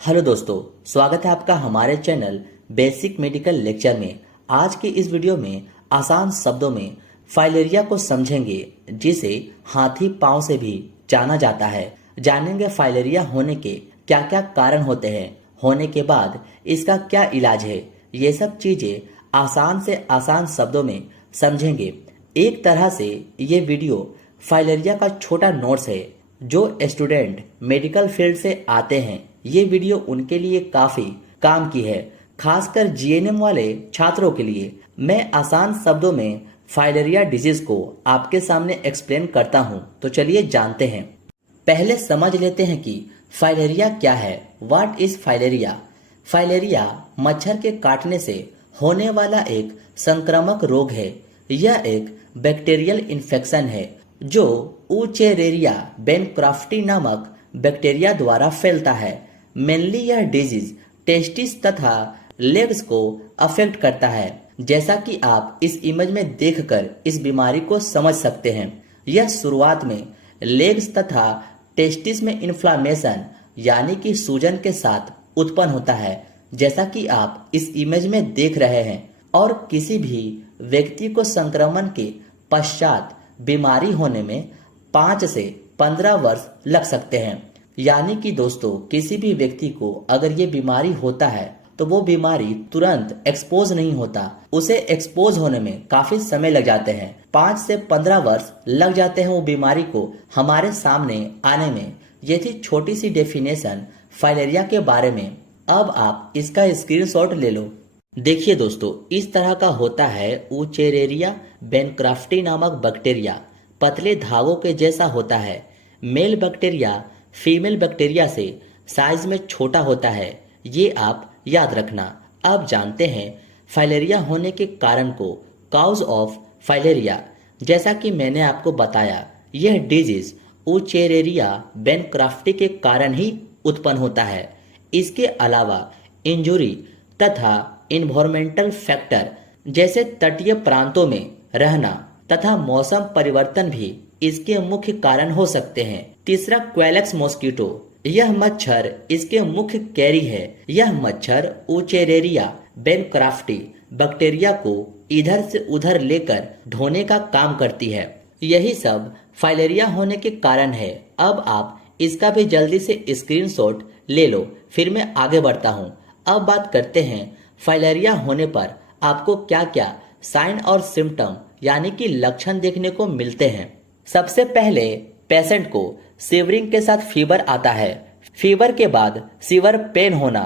Hello दोस्तों, स्वागत है आपका हमारे चैनल बेसिक मेडिकल लेक्चर में। आज की इस वीडियो में आसान शब्दों में फाइलेरिया को समझेंगे, जिसे हाथी पांव से भी जाना जाता है। जानेंगे फाइलेरिया होने के क्या क्या कारण होते हैं, होने के बाद इसका क्या इलाज है। ये सब चीजें आसान से आसान शब्दों में समझेंगे। एक तरह से ये वीडियो फाइलेरिया का छोटा नोट्स है। जो स्टूडेंट मेडिकल फील्ड से आते हैं, ये वीडियो उनके लिए काफी काम की है। खासकर जीएनएम वाले छात्रों के लिए मैं आसान शब्दों में फाइलेरिया डिजीज को आपके सामने एक्सप्लेन करता हूं। तो चलिए जानते हैं। पहले समझ लेते हैं कि फाइलेरिया क्या है। What is filaria? फाइलेरिया मच्छर के काटने से होने वाला एक संक्रामक रोग है। यह एक बैक्टीरियल इन्फेक्शन है जो ऊचेरेरिया बेनक्राफ्टी नामक बैक्टीरिया द्वारा फैलता है। मेनली यह डिजीज टेस्टिस तथा लेग्स को अफेक्ट करता है। जैसा कि आप इस इमेज में देखकर इस बीमारी को समझ सकते हैं। यह शुरुआत में लेग्स तथा टेस्टिस में इन्फ्लामेशन यानी कि सूजन के साथ उत्पन्न होता है, जैसा कि आप इस इमेज में देख रहे हैं। और किसी भी व्यक्ति को संक्रमण के पश्चात बीमारी होने में 5 से 15 वर्ष लग सकते हैं। यानी कि दोस्तों, किसी भी व्यक्ति को अगर ये बीमारी होता है तो वो बीमारी तुरंत एक्सपोज नहीं होता, उसे एक्सपोज होने में काफी समय लग जाते हैं। 5 से 15 वर्ष लग जाते हैं वो बीमारी को हमारे सामने आने में। ये थी छोटी सी डेफिनेशन फाइलेरिया के बारे में। अब आप इसका स्क्रीनशॉट ले लो। देखिए दोस्तों, इस तरह का होता है ऊचेरेरिया बेनक्राफ्टी नामक बैक्टीरिया। पतले धागों के जैसा होता है। मेल बैक्टीरिया फीमेल बैक्टीरिया से साइज में छोटा होता है, ये आप याद रखना। अब जानते हैं फाइलेरिया होने के कारण को, काउज ऑफ फाइलेरिया। जैसा कि मैंने आपको बताया, यह डिजीज ऊचेरेरिया बेनक्राफ्टी के कारण ही उत्पन्न होता है। इसके अलावा इंजुरी तथा इन्वायरमेंटल फैक्टर जैसे तटीय प्रांतों में रहना तथा मौसम परिवर्तन भी इसके मुख्य कारण हो सकते हैं। तीसरा, क्वेलेक्स मॉस्किटो। यह मच्छर इसके मुख्य कैरी है। यह मच्छर ऊचेरेरिया बेनक्राफ्टी बैक्टीरिया को इधर से उधर लेकर ढोने का काम करती है। यही सब फाइलेरिया होने के कारण है। अब आप इसका भी जल्दी से स्क्रीनशॉट ले लो, फिर मैं आगे बढ़ता हूँ। अब बात करते हैं फाइलेरिया होने पर आपको क्या क्या साइन और सिम्टम यानी कि लक्षण देखने को मिलते हैं। सबसे पहले पेशेंट को शिवरिंग के साथ फीवर आता है। फीवर के बाद सीवर पेन होना,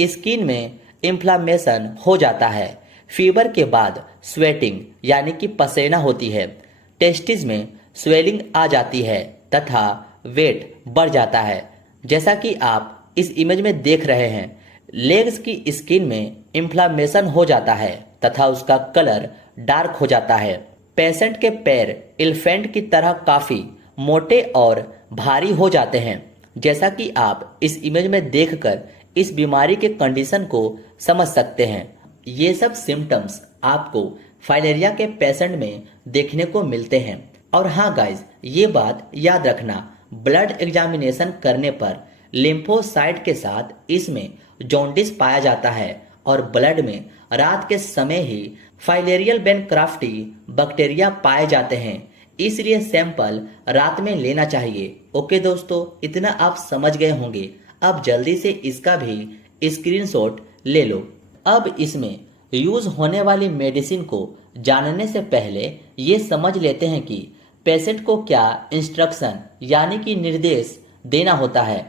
स्किन में इन्फ्लामेशन हो जाता है। फीवर के बाद स्वेटिंग यानी कि पसीना होती है। टेस्टिस में स्वेलिंग आ जाती है तथा वेट बढ़ जाता है, जैसा कि आप इस इमेज में देख रहे हैं। लेग्स की स्किन में इन्फ्लामेशन हो जाता है तथा उसका कलर डार्क हो जाता है। पेशेंट के पैर एलिफेंट की तरह काफी मोटे और भारी हो जाते हैं, जैसा कि आप इस इमेज में देखकर इस बीमारी के कंडीशन को समझ सकते हैं। ये सब सिम्टम्स आपको फाइलेरिया के पेशेंट में देखने को मिलते हैं। और हाँ गाइज, ये बात याद रखना, ब्लड एग्जामिनेशन करने पर लिम्फोसाइट के साथ इसमें जॉन्डिस पाया जाता है और ब्लड में रात के समय ही फाइलेरियल बेनक्राफ्टी बैक्टीरिया पाए जाते हैं, इसलिए सैंपल रात में लेना चाहिए। ओके दोस्तों, इतना आप समझ गए होंगे। अब जल्दी से इसका भी स्क्रीनशॉट ले लो। अब इसमें यूज होने वाली मेडिसिन को जानने से पहले ये समझ लेते हैं कि पेशेंट को क्या इंस्ट्रक्शन यानी कि निर्देश देना होता है।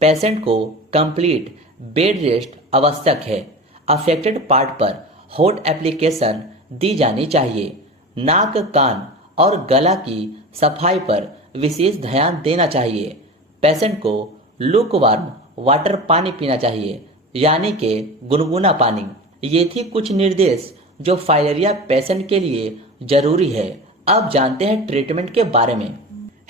पेशेंट को कंप्लीट बेड रेस्ट आवश्यक है। अफेक्टेड पार्ट पर हॉट एप्लीकेशन दी जानी चाहिए। नाक, कान और गला की सफाई पर विशेष ध्यान देना चाहिए। पेशेंट को लुकवार्म वाटर पानी पीना चाहिए, यानी कि गुनगुना पानी। ये थी कुछ निर्देश जो फाइलेरिया पेशेंट के लिए जरूरी है। अब जानते हैं ट्रीटमेंट के बारे में।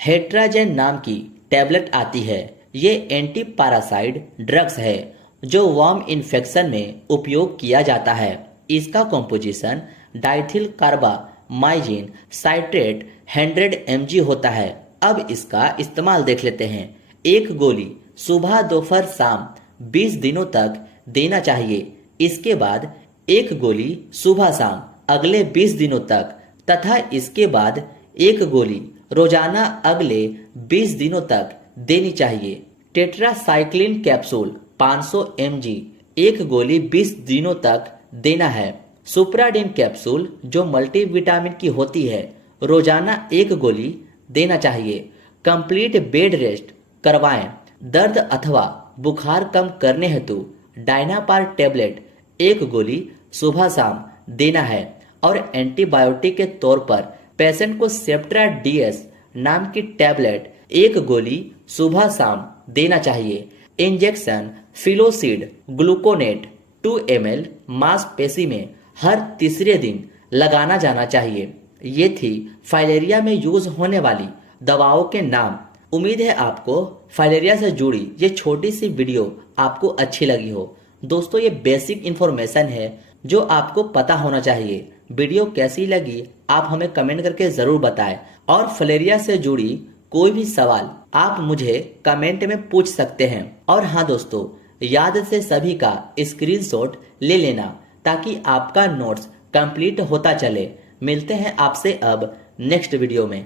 हेट्राजेन नाम की टैबलेट आती है। ये एंटी पैरासाइट ड्रग्स है जो वर्म इन्फेक्शन में उपयोग किया जाता है। इसका कॉम्पोजिशन डाइथिल कार्बामाइजिन साइट्रेट 100 mg होता है। अब इसका इस्तेमाल देख लेते हैं। एक गोली सुबह, दोपहर, शाम 20 दिनों तक देना चाहिए। इसके बाद एक गोली सुबह शाम अगले 20 दिनों तक तथा इसके बाद एक गोली रोजाना अगले 20 दिनों तक देनी चाहिए। टेट्रासाइक्लिन कैप्सूल 500 mg एक गोली 20 दिनों तक देना है। सुप्राडिन कैप्सूल जो मल्टीविटामिन की होती है रोजाना एक गोली देना चाहिए। कंप्लीट बेड रेस्ट करवाएं। दर्द अथवा बुखार कम करने हेतु डायनापार टेबलेट एक गोली सुबह शाम देना है और एंटीबायोटिक के तौर पर पेशेंट को सेप्ट्रा डीएस नाम की टैबलेट एक गोली सुबह शाम देना चाहिए। इंजेक्शन फिलोसिड ग्लूकोनेट 2 ml मांसपेशी में हर तीसरे दिन लगाना जाना चाहिए। ये थी फाइलेरिया में यूज होने वाली दवाओं के नाम। उम्मीद है आपको फाइलेरिया से जुड़ी ये छोटी सी वीडियो आपको अच्छी लगी हो। दोस्तों ये बेसिक इंफॉर्मेशन है जो आपको पता होना चाहिए। वीडियो कैसी लगी आप हमें कमेंट करके जरूर बताएं और फाइलेरिया से जुड़ी कोई भी सवाल आप मुझे कमेंट में पूछ सकते हैं। और हाँ दोस्तों, याद से सभी का स्क्रीनशॉट ले लेना ताकि आपका नोट्स कंप्लीट होता चले। मिलते हैं आपसे अब नेक्स्ट वीडियो में।